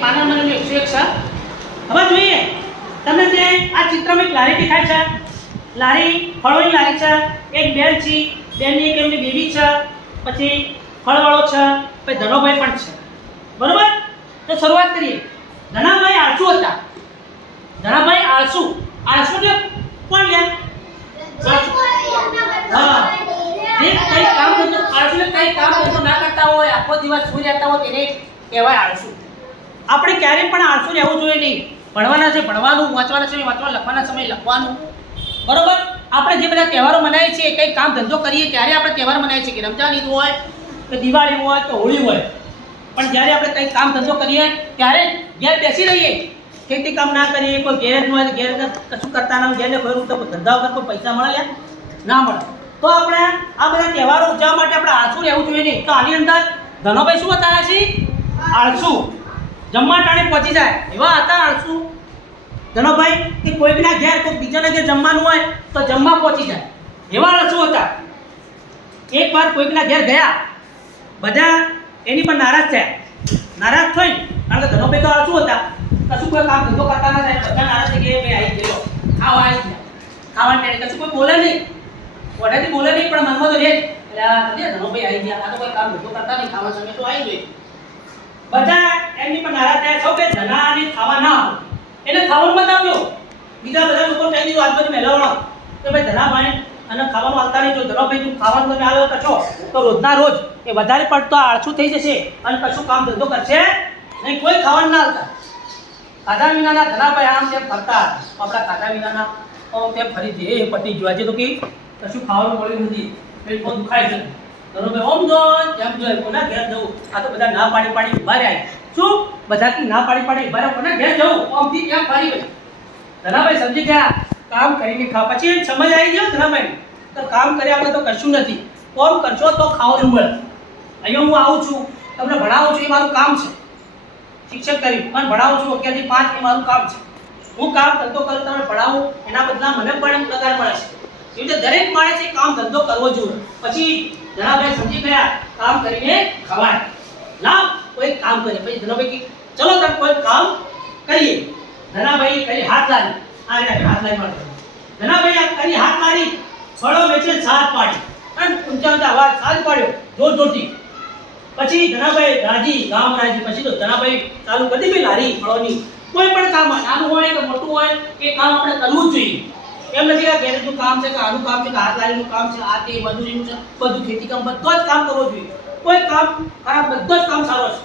પાના નંબર 101 છે. હવે જોઈએ તમને જે આ ચિત્રમાં એક લારી દેખાય છે. લારી ફળોની લારી છે. એક બેન છે, બેનની એક એમની બેબી છે, પછી ફળવાળો છે, પછી ધનોભાઈ પણ છે. બરોબર? તો શરૂઆત કરીએ. ધનાભાઈ આળસુ હતા. ધનાભાઈ આળસુ. આળસુ એટલે કોણ લે? હા, જે કઈ કામ ધંધો આળસુ એટલે કઈ કામ ધંધો ના કરતા હોય, આખો દિવસ સૂઈ રહેતા હોય તેને કહેવાય આળસુ. આપણે ક્યારેય પણ આળસુ રહેવું જોઈએ નહીં. ભણવાના છે ભણવાનું, વાંચવાના સમય વાંચવાનું, લખવાના સમય લખવાનું. બરોબર? આપણે જે બધા તહેવારો મનાવીએ છીએ, કંઈ કામ ધંધો કરીએ ત્યારે આપણે તહેવાર મનાવીએ છીએ, કે રમજાન ઈદ હોય કે દિવાળી હોય કે હોળી હોય. પણ જ્યારે આપણે કંઈ કામ ધંધો કરીએ ત્યારે ઘેર બેસી રહીએ, ખેતી કામ ના કરીએ, કોઈ ગેરેજ હોય તો ગેરેજ કશું કરતા ના હોય, ઘેરને કોઈ તો ધંધા વગર કોઈ પૈસા મળે ના મળે, તો આપણે આ બધા તહેવારો ઉજવવા માટે આપણે આળસુ રહેવું જોઈએ નહીં. તો આની અંદર ધનોભાઈ શું બતાવ્યા છે? આળસુ. જમવા ટાણે પહોંચી જાય એવા હતા આળસુ. ધનોભાઈ કે કોઈકના ઘેર કોઈ બીજાના ઘેર જમવાનું હોય તો જમવા પહોંચી જાય એવા આળસુ હતા. એકવાર કોઈકના ઘેર ગયા, બધા એની પર નારાજ થયા. નારાજ થઈ કારણ કે ધનોભાઈ તો આળસુ હતા, કશું કોઈ કામ ધંધો કરતા ના થાય, બધા નારાજ થઈ ગયા. મેં આવી ગયો ખાવા આવી ગયા, ખાવાનું ટાણે કશું કોઈ બોલે નહીં, મોઢાથી બોલે નહીં, પણ મનમાં તો રહે જ. એટલે આ ધનોભાઈ આવી ગયા, આ તો કોઈ કામ ધંધો કરતા નહીં, ખાવા સમય તો આવી જોઈએ. બધા એમની પર નારાજ થયા. સૌ કે ધનાને ખાવા ના આપો, એને ખાવાનું બતાવ્યો. બીજા બધા લોકો કહી દીધું આજુબાજુ મહેલાઓનો કે ભાઈ ધનાભાઈ અને ખાવાનું આવતા નહીં, જો ધનોભાઈ તું ખાવાનું તમે આવ્યો છો તો રોજના રોજ એ વધારે પડતો આળસુ થઈ જશે અને કશું કામ ધંધો કરશે નહીં, કોઈ ખાવાનું ના આવતા. ખાધા વિનાના ધનાભાઈ આમ તેમ ફરતા, આપણા ખાધા વિનાના આમ તેમ ફરી જઈએ એ પટી જોવા છે તો કે કશું ખાવાનું મળ્યું નથી, પેટ બહુ દુખાય છે. ધનોભાઈ ઓમ જો તેમ જો કોના ઘેર જવું, આ તો બધા ના પાડી પાડી ઉભા રહ્યા. શું બધાથી ના પાડી પાડી ઉભા રહ્યા, કોના ઘેર જવું, ઓમથી ક્યાં ફરી ગઈ. ધનાભાઈ સમજી ગયા કામ કરીને ખાવ. પછી સમજ આવી ગયો ધનાભાઈ તો કામ કર્યા વગર તો કશું નથી, કોમ કરશો તો ખાવાનું મળે. અહીંયા હું આવું છું, તમને ભણાવું છું, એ મારું કામ છે. શિક્ષક તરીકે પણ ભણાવું છું 11 થી 5 એ મારું કામ છે. હું કામ ધંધો કરું, તમે ભણાવું, એના બદલા મને પણ પગાર મળે છે. એવી રીતે દરેક માણસે કામ ધંધો કરવો જોઈએ. પછી ધનાભાઈ સમજી ગયા કામ કરીને ખવાય, ના કોઈ કામ કરે. પછી ધનાભાઈ ચલો તમે કોઈ કામ કરીએ. ધનાભાઈ કરી હાથ લારી, આ રીતે હાથ લારી મળે. ધનાભાઈ આ કરી હાથ લારી, ફળો વેચે સાત પાડી અને ઊંચા ઊંચા અવાજ સાત પાડ્યો જોર જોરથી. પછી ધનાભાઈ રાજી, ગામ રાજી. પછી તો ધનાભાઈ ચાલુ કરી દીધી લારી ફળોની. કોઈ પણ કામ હોય, નાનું હોય કે મોટું હોય, એ કામ આપણે કરવું જ જોઈએ. એમ નથી કે ગેરેજનું કામ છે કે આનું કામ છે કે હાથ લારીનું કામ છે, આ તે મજૂરીનું છે, બધું ખેતી કામ બધો જ કામ કરવો જોઈએ. કોઈ કામ ખરાબ, બધો જ કામ સારો છે.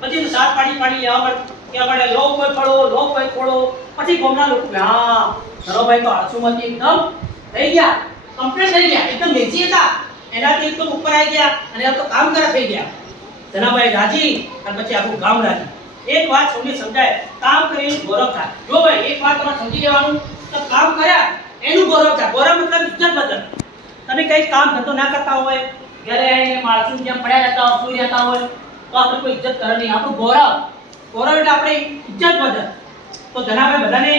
પછી સાત પાડી પાડી લેવા પડે કે આપણે લો કોઈ ફળો, લો કોઈ ફળો. પછી ગામના લોકો હા ધનોભાઈ તો આળસુમાંથી એકદમ થઈ ગયા, કમ્પ્લીટ થઈ ગયા, એકદમ લેઝી હતા, એનાથી એકદમ ઉપર આવી ગયા અને આ તો કામ કરા થઈ ગયા. ધનાભાઈ રાજી અને પછી આખું ગામ રાજી. એક વાત સૌને સમજાય, કામ કરીને ગૌરવ થાય. જો ભાઈ એક વાત તમારે સમજી લેવાનું, તો કામ કર્યા એનું ગૌરવ થાય. ગૌરવ મતલબ ઇજ્જત બદલ. તમે કંઈ કામ ધંધો ના કરતા હોય, ઘરે આવીને માણસો જેમ પડ્યા રહેતા હોય, સૂઈ રહેતા હોય, તો આપણે કોઈ ઇજ્જત કરે નહીં. આપણું ગૌરવ, ગૌરવ એટલે આપણે ઇજ્જત બદલ. તો ધનાભાઈ બધાને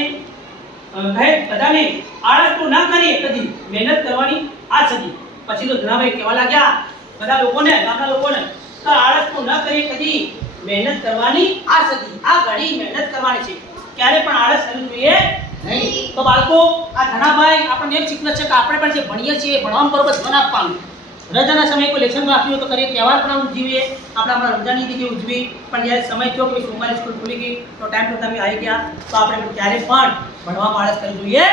બધાને આળસ તો ના કરીએ, કદી મહેનત કરવાની આ હતી. પછી તો ધનાભાઈ કહેવા લાગ્યા બધા લોકોને, ગામના લોકોને, તો આળસ તો ના કરીએ, કદી મહેનત કરવાની આ હતી. આ ઘડી મહેનત કરવાની છે, ક્યારે પણ આળસ કરવી જોઈએ નહીં. તો બાળકો આ ધનાભાઈ આપણને એક શીખવે છે કે આપણે પણ જે ભણીએ છીએ ભણવામાં બરોબર ધ્યાન આપવાનું. રજાના સમયે કોઈ લેસન આપ્યું તો કરીએ, તહેવાર પણ ઉજવીએ, આપણા રમજાન ઈદ કે ઉજવી. પણ જ્યારે સમય થયો કે સોમવારે સ્કૂલ ખુલી ગઈ તો ટાઈમ પર તમે આવી ગયા, તો આપણે ક્યારે પણ ભણવામાં આળસ કરવી જોઈએ